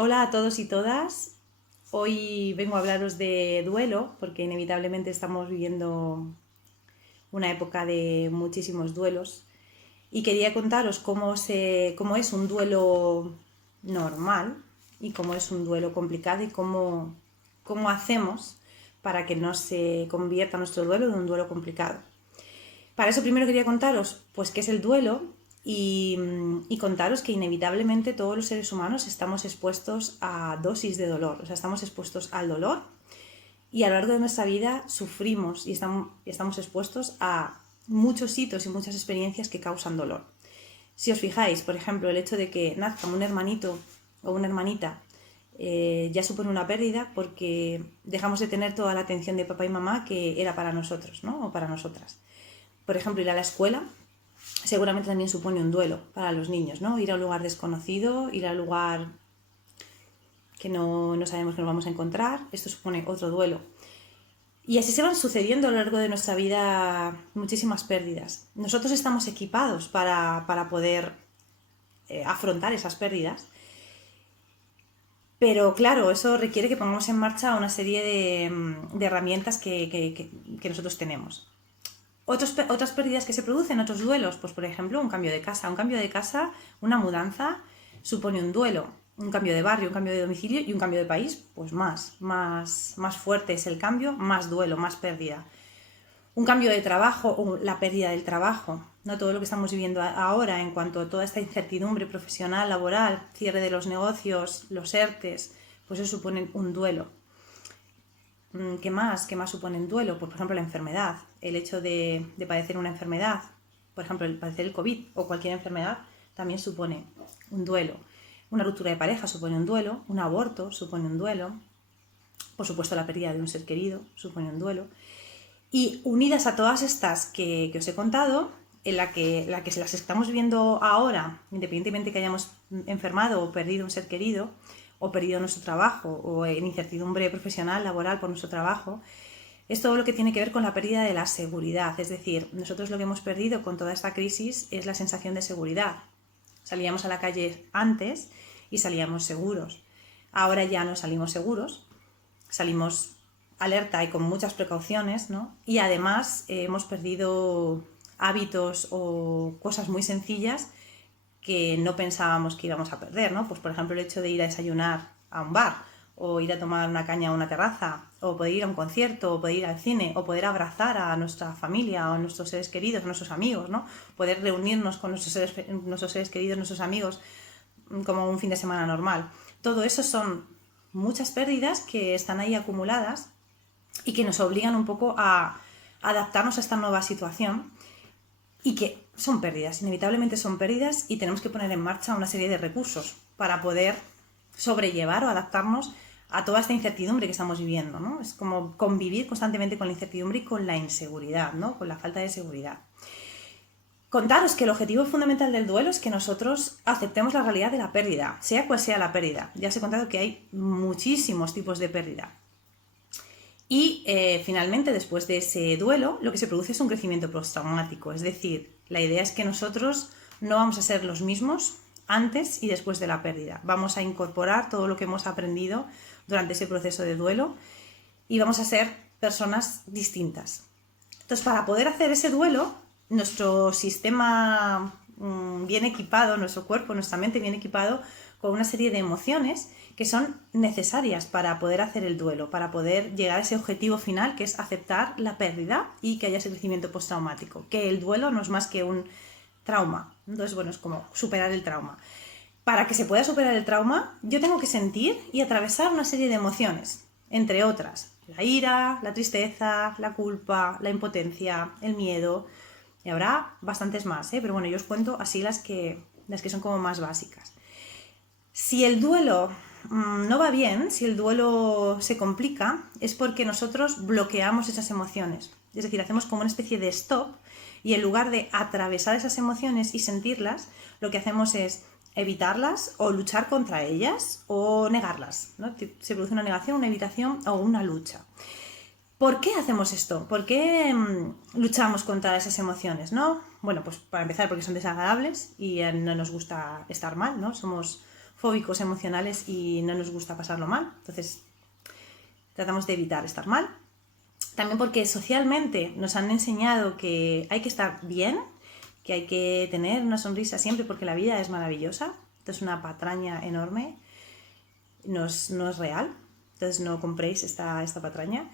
Hola a todos y todas. Hoy vengo a hablaros de duelo porque inevitablemente estamos viviendo una época de muchísimos duelos y quería contaros cómo es un duelo normal y cómo es un duelo complicado y cómo hacemos para que no se convierta nuestro duelo en un duelo complicado. Para eso primero quería contaros pues qué es el duelo y contaros que inevitablemente todos los seres humanos estamos expuestos a dosis de dolor, o sea, estamos expuestos al dolor y a lo largo de nuestra vida sufrimos y estamos expuestos a muchos hitos y muchas experiencias que causan dolor. Si os fijáis, por ejemplo, el hecho de que nazca un hermanito o una hermanita ya supone una pérdida porque dejamos de tener toda la atención de papá y mamá que era para nosotros, ¿no? O para nosotras. Por ejemplo, ir a la escuela seguramente también supone un duelo para los niños, ¿no? Ir a un lugar desconocido, ir a un lugar que no sabemos que nos vamos a encontrar, esto supone otro duelo. Y así se van sucediendo a lo largo de nuestra vida muchísimas pérdidas. Nosotros estamos equipados para poder afrontar esas pérdidas, pero claro, eso requiere que pongamos en marcha una serie de herramientas que nosotros tenemos. Otras pérdidas que se producen, otros duelos, pues por ejemplo un cambio de casa. Un cambio de casa, una mudanza, supone un duelo. Un cambio de barrio, un cambio de domicilio y un cambio de país, pues más fuerte es el cambio, más duelo, más pérdida. Un cambio de trabajo o la pérdida del trabajo, no todo lo que estamos viviendo ahora en cuanto a toda esta incertidumbre profesional, laboral, cierre de los negocios, los ERTES, pues eso supone un duelo. ¿Qué más? ¿Qué más supone un duelo? Pues, por ejemplo, la enfermedad. El hecho de padecer una enfermedad, por ejemplo, el padecer el COVID o cualquier enfermedad, también supone un duelo. Una ruptura de pareja supone un duelo, un aborto supone un duelo, por supuesto la pérdida de un ser querido supone un duelo. Y unidas a todas estas que os he contado, en la que las estamos viendo ahora, independientemente que hayamos enfermado o perdido un ser querido, o perdido nuestro trabajo, o en incertidumbre profesional, laboral por nuestro trabajo, es todo lo que tiene que ver con la pérdida de la seguridad. Es decir, nosotros lo que hemos perdido con toda esta crisis es la sensación de seguridad. Salíamos a la calle antes y salíamos seguros. Ahora ya no salimos seguros, salimos alerta y con muchas precauciones, ¿no? Y además hemos perdido hábitos o cosas muy sencillas que no pensábamos que íbamos a perder, ¿no? Pues por ejemplo el hecho de ir a desayunar a un bar, o ir a tomar una caña a una terraza, o poder ir a un concierto, o poder ir al cine, o poder abrazar a nuestra familia, o a nuestros seres queridos, a nuestros amigos, ¿no? Poder reunirnos con nuestros seres queridos, nuestros amigos, como un fin de semana normal. Todo eso son muchas pérdidas que están ahí acumuladas y que nos obligan un poco a adaptarnos a esta nueva situación y que son pérdidas, inevitablemente son pérdidas y tenemos que poner en marcha una serie de recursos para poder sobrellevar o adaptarnos a toda esta incertidumbre que estamos viviendo, ¿no? Es como convivir constantemente con la incertidumbre y con la inseguridad, ¿no? Con la falta de seguridad. Contaros que el objetivo fundamental del duelo es que nosotros aceptemos la realidad de la pérdida, sea cual sea la pérdida. Ya os he contado que hay muchísimos tipos de pérdida. Y finalmente, después de ese duelo, lo que se produce es un crecimiento postraumático. Es decir, la idea es que nosotros no vamos a ser los mismos antes y después de la pérdida. Vamos a incorporar todo lo que hemos aprendido durante ese proceso de duelo y vamos a ser personas distintas. Entonces, para poder hacer ese duelo, nuestro sistema bien equipado, nuestro cuerpo, nuestra mente bien equipado con una serie de emociones que son necesarias para poder hacer el duelo, para poder llegar a ese objetivo final que es aceptar la pérdida y que haya ese crecimiento postraumático, que el duelo no es más que un trauma. Entonces, bueno, es como superar el trauma. Para que se pueda superar el trauma, yo tengo que sentir y atravesar una serie de emociones, entre otras, la ira, la tristeza, la culpa, la impotencia, el miedo, y habrá bastantes más, pero bueno, yo os cuento así las que son como más básicas. Si el duelo no va bien, si el duelo se complica, es porque nosotros bloqueamos esas emociones. Es decir, hacemos como una especie de stop y en lugar de atravesar esas emociones y sentirlas, lo que hacemos es evitarlas o luchar contra ellas o negarlas, ¿no? Se produce una negación, una evitación o una lucha. ¿Por qué hacemos esto? ¿Por qué luchamos contra esas emociones, no? Bueno, pues para empezar porque son desagradables y no nos gusta estar mal, ¿no? Somos fóbicos emocionales y no nos gusta pasarlo mal. Entonces, tratamos de evitar estar mal. También porque socialmente nos han enseñado que hay que estar bien, que hay que tener una sonrisa siempre porque la vida es maravillosa. Esto es una patraña enorme, no es real, entonces no compréis esta patraña.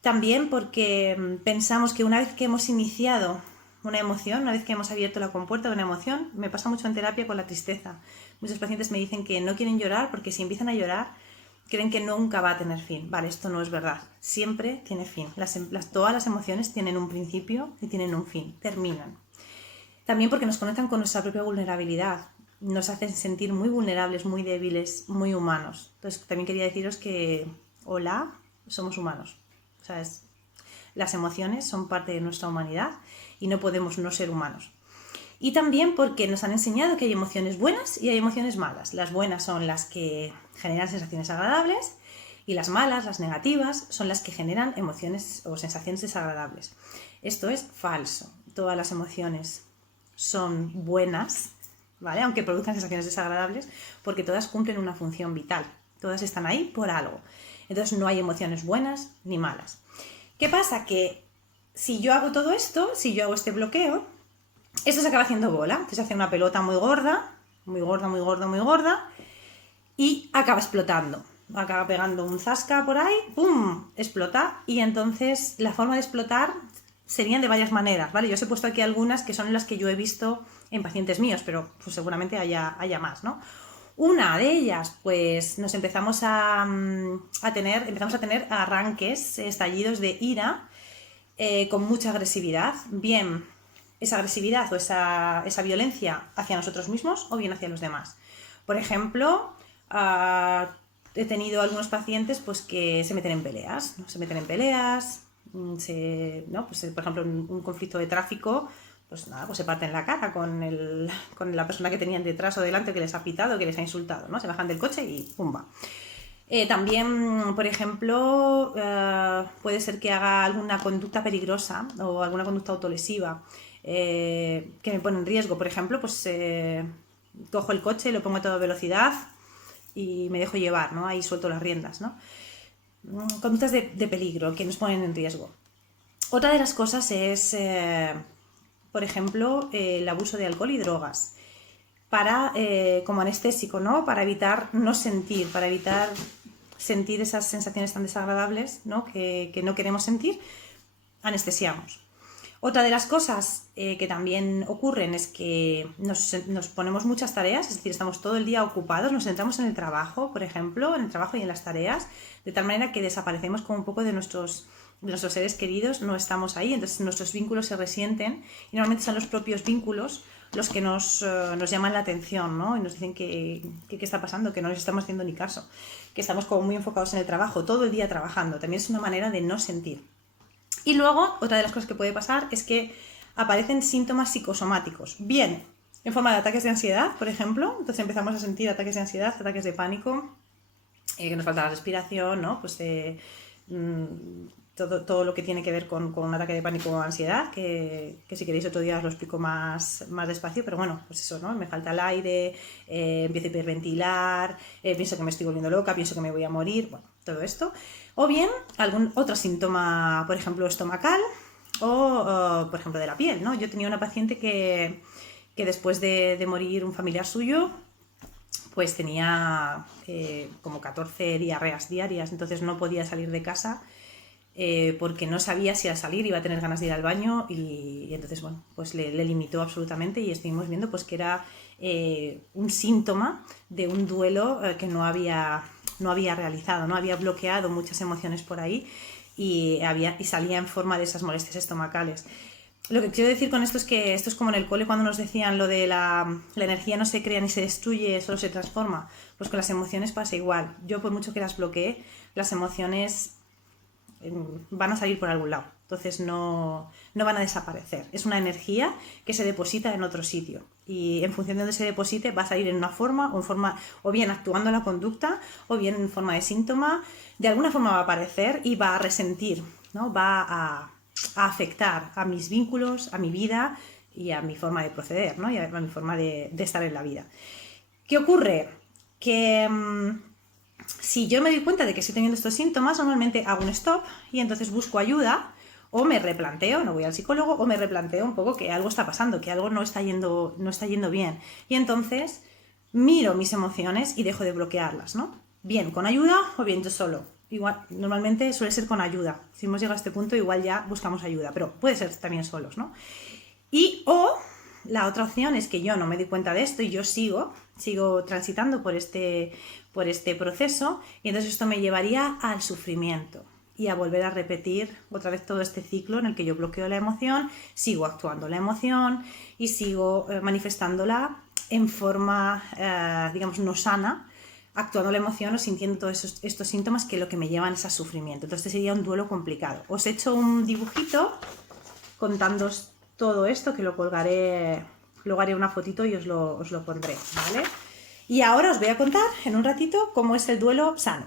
También porque pensamos que una vez que hemos iniciado una emoción, una vez que hemos abierto la compuerta de una emoción, me pasa mucho en terapia con la tristeza. Muchos pacientes me dicen que no quieren llorar porque si empiezan a llorar creen que nunca va a tener fin. Vale, esto no es verdad. Siempre tiene fin. Todas las emociones tienen un principio y tienen un fin. Terminan. También porque nos conectan con nuestra propia vulnerabilidad. Nos hacen sentir muy vulnerables, muy débiles, muy humanos. Entonces, también quería deciros que, hola, somos humanos. O sea, las emociones son parte de nuestra humanidad y no podemos no ser humanos. Y también porque nos han enseñado que hay emociones buenas y hay emociones malas. Las buenas son las que generan sensaciones agradables y las malas, las negativas, son las que generan emociones o sensaciones desagradables. Esto es falso. Todas las emociones son buenas, ¿vale? Aunque produzcan sensaciones desagradables, porque todas cumplen una función vital. Todas están ahí por algo. Entonces no hay emociones buenas ni malas. ¿Qué pasa? Que si yo hago todo esto, si yo hago este bloqueo, esto se acaba haciendo bola. Entonces se hace una pelota muy gorda, muy gorda, muy gorda, muy gorda, y acaba explotando. Acaba pegando un zasca por ahí, ¡pum!, explota. Y entonces la forma de explotar serían de varias maneras, ¿vale? Yo os he puesto aquí algunas que son las que yo he visto en pacientes míos, pero pues seguramente haya más, ¿no? Una de ellas, pues nos empezamos a tener arranques, estallidos de ira con mucha agresividad, bien esa agresividad o esa violencia hacia nosotros mismos o bien hacia los demás. Por ejemplo, he tenido algunos pacientes pues, que se meten en peleas, ¿no? Se meten en peleas, ¿no? Pues, por ejemplo, en un conflicto de tráfico, pues nada, pues se parten la cara con la persona que tenían detrás o delante que les ha pitado, que les ha insultado, ¿no? Se bajan del coche y ¡pumba! También, por ejemplo, puede ser que haga alguna conducta peligrosa o alguna conducta autolesiva que me pone en riesgo. Por ejemplo, pues cojo el coche, lo pongo a toda velocidad y me dejo llevar, ¿no? Ahí suelto las riendas, ¿no? Conductas de peligro que nos ponen en riesgo. Otra de las cosas es, por ejemplo, el abuso de alcohol y drogas como anestésico, ¿no? Para evitar no sentir, para evitar sentir esas sensaciones tan desagradables, ¿no? Que no queremos sentir, anestesiamos. Otra de las cosas que también ocurren es que nos ponemos muchas tareas, es decir, estamos todo el día ocupados, nos centramos en el trabajo, por ejemplo, en el trabajo y en las tareas, de tal manera que desaparecemos como un poco de nuestros seres queridos, no estamos ahí, entonces nuestros vínculos se resienten y normalmente son los propios vínculos los que nos llaman la atención, ¿no? Y nos dicen que qué está pasando, que no les estamos haciendo ni caso, que estamos como muy enfocados en el trabajo, todo el día trabajando, también es una manera de no sentir. Y luego, otra de las cosas que puede pasar es que aparecen síntomas psicosomáticos, bien en forma de ataques de ansiedad, por ejemplo, entonces empezamos a sentir ataques de ansiedad, ataques de pánico, que nos falta la respiración, ¿no? Pues todo lo que tiene que ver con un ataque de pánico o ansiedad, que si queréis otro día os lo explico más despacio, pero bueno, pues eso, ¿no? Me falta el aire, empiezo a hiperventilar, pienso que me estoy volviendo loca, pienso que me voy a morir, bueno, todo esto. O bien algún otro síntoma, por ejemplo, estomacal o por ejemplo, de la piel, ¿no? Yo tenía una paciente que después de morir un familiar suyo, pues tenía como 14 diarreas diarias, entonces no podía salir de casa porque no sabía si al salir iba a tener ganas de ir al baño y entonces, bueno, pues le limitó absolutamente y estuvimos viendo pues que era un síntoma de un duelo que no había realizado, ¿no? Había bloqueado muchas emociones por ahí y salía en forma de esas molestias estomacales. Lo que quiero decir con esto es que esto es como en el cole cuando nos decían lo de la energía no se crea ni se destruye, solo se transforma. Pues con las emociones pasa igual. Yo por mucho que las bloquee, las emociones van a salir por algún lado. Entonces no van a desaparecer. Es una energía que se deposita en otro sitio. Y en función de donde se deposite va a salir en una forma o bien actuando en la conducta o bien en forma de síntoma. De alguna forma va a aparecer y va a resentir, ¿no? Va a afectar a mis vínculos, a mi vida y a mi forma de proceder, ¿no? Y a mi forma de estar en la vida. ¿Qué ocurre? que si yo me doy cuenta de que estoy teniendo estos síntomas, normalmente hago un stop y entonces busco ayuda o me replanteo, no voy al psicólogo, o me replanteo un poco que algo está pasando, que algo no está yendo bien. Y entonces miro mis emociones y dejo de bloquearlas, ¿no? Bien con ayuda o bien yo solo. Igual, normalmente suele ser con ayuda. Si hemos llegado a este punto, igual ya buscamos ayuda, pero puede ser también solos, ¿no? O la otra opción es que yo no me doy cuenta de esto y yo sigo transitando por este proceso, y entonces esto me llevaría al sufrimiento y a volver a repetir otra vez todo este ciclo en el que yo bloqueo la emoción, sigo actuando la emoción y sigo manifestándola en forma, digamos, no sana, actuando la emoción o sintiendo todos estos síntomas que lo que me llevan es a sufrimiento. Entonces sería un duelo complicado. Os he hecho un dibujito contándoos todo esto, que lo colgaré, luego haré una fotito y os lo pondré, ¿vale? Y ahora os voy a contar en un ratito cómo es el duelo sano.